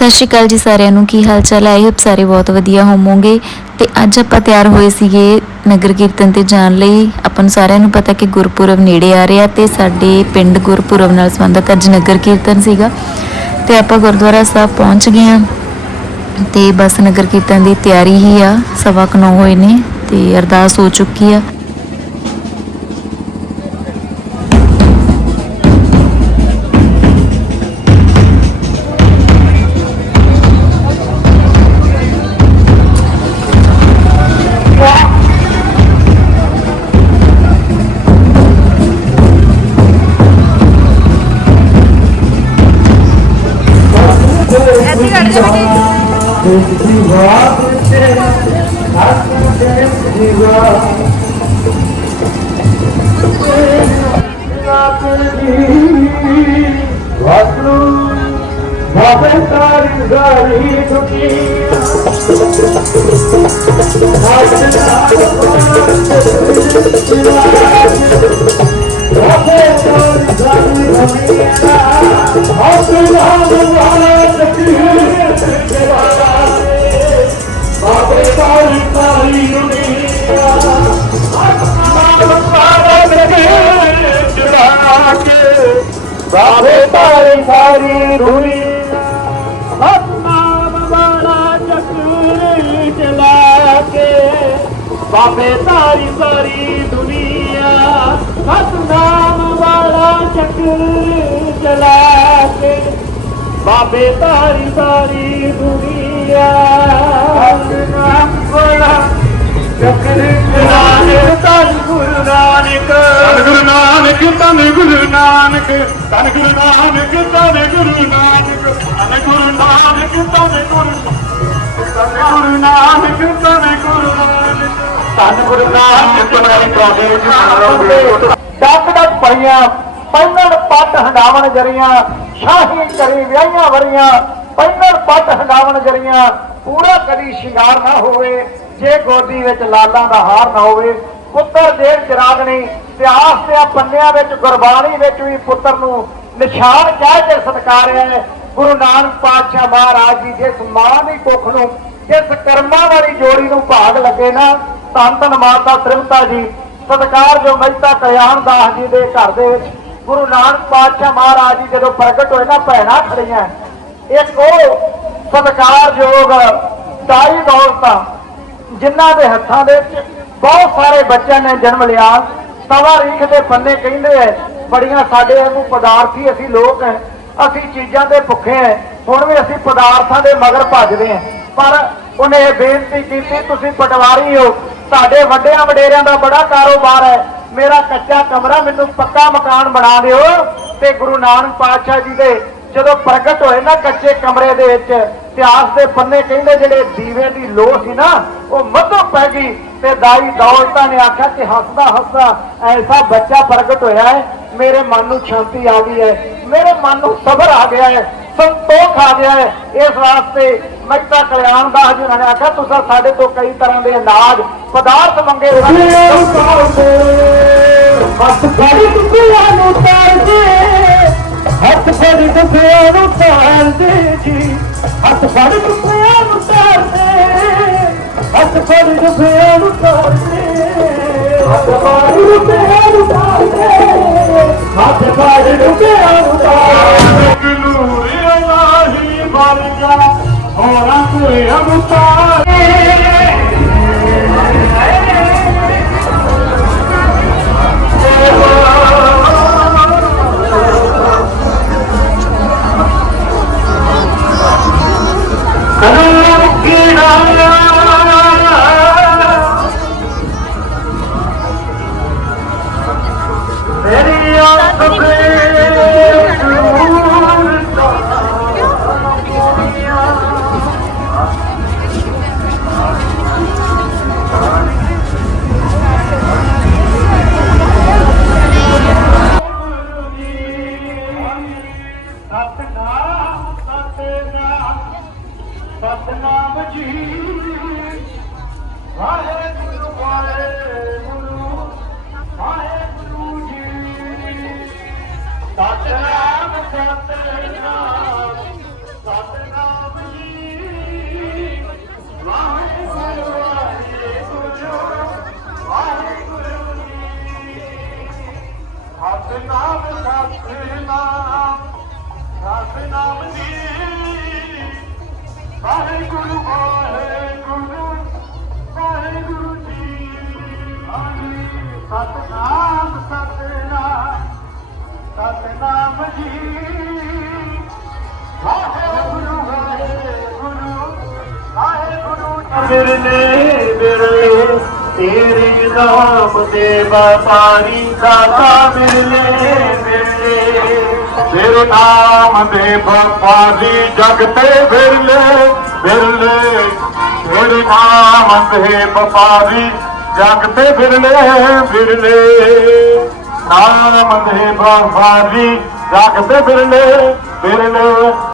ਸਤਿ ਸ਼੍ਰੀ ਅਕਾਲ ਜੀ ਸਾਰਿਆਂ ਨੂੰ, ਕੀ ਹਾਲ ਚਾਲ ਹੈ? ਆਈ ਹੋਪ ਸਾਰੇ ਬਹੁਤ ਵਧੀਆ ਹੋਵੋਗੇ। ਤੇ ਅੱਜ ਆਪਾਂ ਤਿਆਰ ਹੋਏ ਸੀਗੇ ਨਗਰ ਕੀਰਤਨ ਤੇ ਜਾਣ ਲਈ। ਆਪਾਂ ਨੂੰ ਸਾਰਿਆਂ ਨੂੰ ਪਤਾ ਕਿ ਗੁਰਪੁਰਬ ਨੇੜੇ ਆ ਰਿਹਾ ਤੇ ਸਾਡੇ ਪਿੰਡ ਗੁਰਪੁਰਬ ਨਾਲ ਸੰਬੰਧਿਤ ਅੱਜ ਨਗਰ ਕੀਰਤਨ ਸੀਗਾ। ਤੇ ਆਪਾਂ ਗੁਰਦੁਆਰਾ ਸਾਹਿਬ ਪਹੁੰਚ ਗਏ ਹਾਂ। ਤੇ ਬਸ ਨਗਰ ਕੀਰਤਨ ਦੀ ਤਿਆਰੀ ਹੀ ਆ। ਸਵਾ ਕੁ ਹੋਏ ਨੇ ਤੇ ਅਰਦਾਸ ਹੋ ਚੁੱਕੀ ਆ। ਬਾਬੇ ਤਾਰੀ ਗਾਰੀ ਦੁਖੀ ਬਾਬੇ ਤਾਰੀ ਗਾਰੀ ਦੁਖੀ ਬਾਬੇ ਤਾਰੀ ਸਾਰੀ ਦੁਨੀਆ ਸਤਨਾਮ ਵਾਲਾ ਚੱਕਰ ਚਲਾ ਕੇ ਬਾਬੇ ਤਾਰੀ ਸਾਰੀ ਦੁਨੀਆ। ਸਤਨਾਮ ਵਾਲਾ ਚੱਕਰ ਚਲਾ ਕੇ ਬਾਬੇ ਤਾਰੀ ਸਾਰੀ ਦੁਨੀਆ। ਸਤਨਾਮ ਵਾਲਾ ਚੱਕਰ ਚਲਾ ਨਾਨਕ, ਧੰਨ ਗੁਰੂ ਨਾਨਕ, ਧੰਨ ਗੁਰੂ ਨਾਨਕ, ਧੰਨ ਗੁਰੂ ਨਾਨਕ, ਧੰਨ ਗੁਰੂ ਧੰਨ ਗੁਰੂ ਨਾਨਕ, ਧੰਨ ਗੁਰੂ ਨਾਨਕ, ਧੰਨ ਗੁਰੂ ਨਾਨਕ ਬਣਾਈ ਪ੍ਰੋਗੇ ਡੱਕ ਡੱਕ ਪਈਆਂ ਪੈਨਣ ਪੱਟ ਹੰਡਾਵਣ ਜਰੀਆਂ ਸ਼ਾਹੀ ਕਰੀ ਵਿਆਹੀਆਂ ਵਰੀਆਂ ਪੈਨਣ ਪੱਟ ਹੰਡਾਵਣ ਜਰੀਆਂ, ਪੂਰਾ ਕਦੀ ਸ਼ਿੰਗਾਰ ਨਾ ਹੋਵੇ, ਜੇ ਗੋਦੀ ਵਿੱਚ ਲਾਲਾਂ ਦਾ ਹਾਰ ਨਾ ਹੋਵੇ, ਪੁੱਤਰ ਜੇਰ ਚਰਾਗਣੀ ਇਤਿਹਾਸ ਤੇ ਪੰਨਿਆਂ ਵਿੱਚ, ਗੁਰਬਾਣੀ ਵਿੱਚ ਵੀ ਪੁੱਤਰ ਨੂੰ ਨਿਸ਼ਾਨ ਕਹਿ ਕੇ ਸਤਕਾਰਿਆ ਹੈ। ਗੁਰੂ ਨਾਨਕ ਪਾਤਸ਼ਾਹ ਮਹਾਰਾਜ ਜੀ ਜਿਸ ਮਾਂ ਦੀ ਕੁੱਖ ਨੂੰ, ਜਿਸ ਕਰਮਾਂ ਵਾਲੀ ਜੋੜੀ ਨੂੰ ਭਾਗ ਲੱਗੇ ਨਾ, ਧੰਨ ਧੰਨ ਮਾਤਾ ਤ੍ਰਿਮਤਾ ਜੀ, ਸਤਕਾਰ ਜੋ ਮਹਿਤਾ ਕਲਿਆਣ ਦਾਸ ਜੀ ਦੇ ਘਰ ਦੇ ਵਿੱਚ, ਗੁਰੂ ਨਾਨਕ ਪਾਤਸ਼ਾਹ ਮਹਾਰਾਜ ਜੀ ਜਦੋਂ ਪ੍ਰਗਟ ਹੋਏ ਨਾ, ਭੈਣਾਂ ਖੜੀਆਂ। ਇੱਕ ਉਹ ਸਤਕਾਰਯੋਗ ਦਾਈ ਦੌਲਤਾਂ, ਜਿਨ੍ਹਾਂ ਦੇ ਹੱਥਾਂ ਦੇ ਵਿੱਚ ਬਹੁਤ ਸਾਰੇ ਬੱਚਿਆਂ ਨੇ ਜਨਮ ਲਿਆ। ਤਵਾ ਰੀਖ ਦੇ ਪੰਨੇ ਕਹਿੰਦੇ ਐ, ਬੜੀਆਂ ਸਾਡੇ ਵਾਂਗੂ ਪਦਾਰਥੀ ਅਸੀਂ ਲੋਕ ਐ, ਅਸੀਂ ਚੀਜ਼ਾਂ ਦੇ ਭੁੱਖੇ ਐ, ਹੁਣ ਵੀ ਅਸੀਂ ਪਦਾਰਥਾਂ ਦੇ ਮਗਰ ਭੱਜਦੇ ਐ। ਪਰ ਉਹਨੇ ਇਹ ਬੇਨਤੀ ਕੀਤੀ, ਤੁਸੀਂ ਪਟਵਾਰੀ ਹੋ, ਤੁਹਾਡੇ ਵੱਡਿਆਂ ਵਡੇਰਿਆਂ ਦਾ ਬੜਾ ਕਾਰੋਬਾਰ ਹੈ ਮੇਰਾ ਕੱਚਾ ਕਮਰਾ, ਮੈਨੂੰ ਪੱਕਾ ਮਕਾਨ ਬਣਾ ਦਿਓ। ਤੇ ਗੁਰੂ ਨਾਨਕ ਪਾਤਸ਼ਾਹ ਜੀ ਦੇ ਜਦੋਂ ਪ੍ਰਗਟ ਹੋਏ ਨਾ ਕੱਚੇ ਕਮਰੇ ਦੇ ਵਿੱਚ, ਇਤਿਹਾਸ ਦੇ ਪੰਨੇ ਕਹਿੰਦੇ ਜਿਹੜੇ ਦੀਵੇ ਦੀ ਲੋਹ ਸੀ ਨਾ, ਉਹ ਮੱਧੋਂ ਪੈ ਗਈ। ਤੇ ਦਾਈ ਦੌਲਤਾਂ ਨੇ ਆਖਿਆ ਕਿ ਹੱਸਦਾ ਹੱਸਦਾ ਐਸਾ ਬੱਚਾ ਪ੍ਰਗਟ ਹੋਇਆ ਹੈ, ਮੇਰੇ ਮਨ ਨੂੰ ਸ਼ਾਂਤੀ ਆ ਗਈ ਹੈ, ਮੇਰੇ ਮਨ ਨੂੰ ਸਬਰ ਆ ਗਿਆ ਹੈ, ਸੰਤੋਖ ਆ ਗਿਆ ਹੈ। ਇਸ ਵਾਸਤੇ ਮਹਿਤਾ ਕਲਿਆਣ ਦਾ ਜੀ ਨੇ ਆਖਿਆ, ਤੁਸੀਂ ਸਾਡੇ ਤੋਂ ਕਈ ਤਰ੍ਹਾਂ ਦੇ ਅਨਾਜ, ਪਦਾਰਥ ਮੰਗੇ ਹੱਥ ਫੜੀ ਦੁੱਖਿਆਂ ਨੂੰ ਤਾਰਦੇ ਹੱਥ ਫੜੀ ਦੁੱਖਿਆਂ ਨੂੰ ਤਾਰਦੇ ਜੀ। ਹੱਥ ਫੜੀ ਦੁੱਖਿਆਂ ਨੂੰ ਹੱਥ ਫੜੀ ਦੁੱਖਿਆਂ ਨੂੰ ਤਾਰਦੇ ਹੱਥ ਫੜੀ ਦੁੱਖਿਆਂ ਨੂੰ ਤਾਰਦੇ ਹੱਥ ਸਤਨਾਮ ਸਤਨਾਮ ਸਤਨਾਮ ਜੀ। ਵਾਹਿਗੁਰੂ ਵਾਹਿਗੁਰੂ ਵਾਹਿਗੁਰੂ ਬਿਰਲੇ ਬਿਰਲੇ ਤੇਰੇ ਨਾਮ ਦੇ ਵਪਾਰੀ ਦਾਤਾ ਬਿਰਲੇ ਬਿਰਲੇ। ਤੇਰੇ ਨਾਮ ਦੇ ਵਪਾਰੀ ਜਗ ਤੇ ਬਿਰਲੇ ਬਿਰਲੇ ਤੇਰੇ ਨਾਮ ਦੇ ਵਪਾਰੀ, ਜਗ ਤੇ ਬਿਰਲੇ ਬਿਰਲੇ ਨਾਮ ਦੇ ਵਪਾਰੀ, ਜਗ ਤੇ ਬਿਰਲੇ ਬਿਰਲੇ